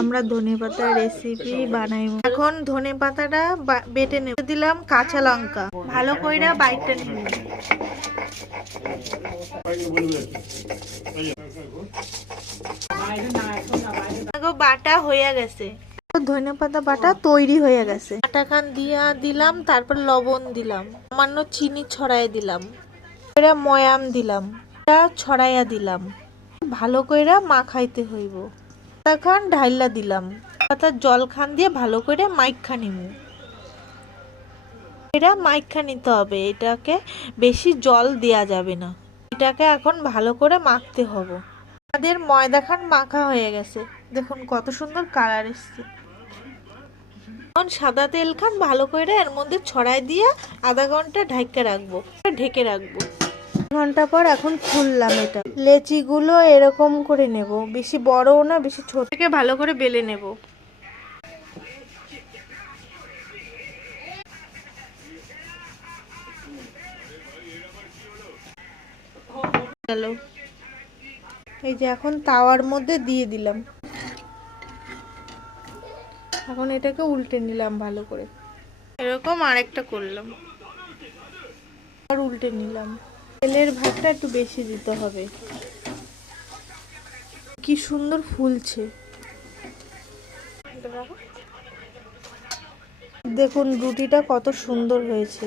আমরা ধনেপাতার রেসিপি বানাই। এখন ধনেপাতাটা বেটে নেব, দিলাম কাঁচা লঙ্কা, ভালো কইরা বাইটটা নিব। বাটা হয়ে গেছে, ধনেপাতা বাটা তৈরি হয়ে গেছে। আটা খান দিয়া দিলাম, তারপর লবণ দিলাম, সামান্য চিনি ছড়াই দিলাম, ময়াম দিলাম, ছড়াইয়া দিলাম, ভালো কইরা মাখাইতে হইব। তখন ঢাইলা দিলাম, পাতার জল খান দিয়ে ভালো করে মাইখা নিমু। এটা মাইখা নিতে হবে, এটাকে বেশি জল দেয়া যাবে না। এটাকে এখন ভালো করে মাখতে হবে। আমাদের ময়দা খান মাখা হয়ে গেছে, দেখুন কত সুন্দর কালার এসছে। এখন সাদা তেল খান ভালো করে এর মধ্যে ছড়াই দিয়ে আধা ঘন্টা ঢেকে রাখবো। ঘন্টা পর এখন খুললাম, এটা লেচিগুলো এরকম করে নেব, বেশি বড়ও না বেশি ছোট, থেকে ভালো করে বেলে নেব। এই যে এখন তাওয়ার মধ্যে দিয়ে দিলাম, এখন এটাকে উল্টে নিলাম ভালো করে, এরকম আরেকটা করলাম, আর উল্টে নিলাম। তেলের ভাগটা একটু বেশি দিতে হবে। কি সুন্দর ফুলছে, দেখুন রুটিটা কত সুন্দর হয়েছে।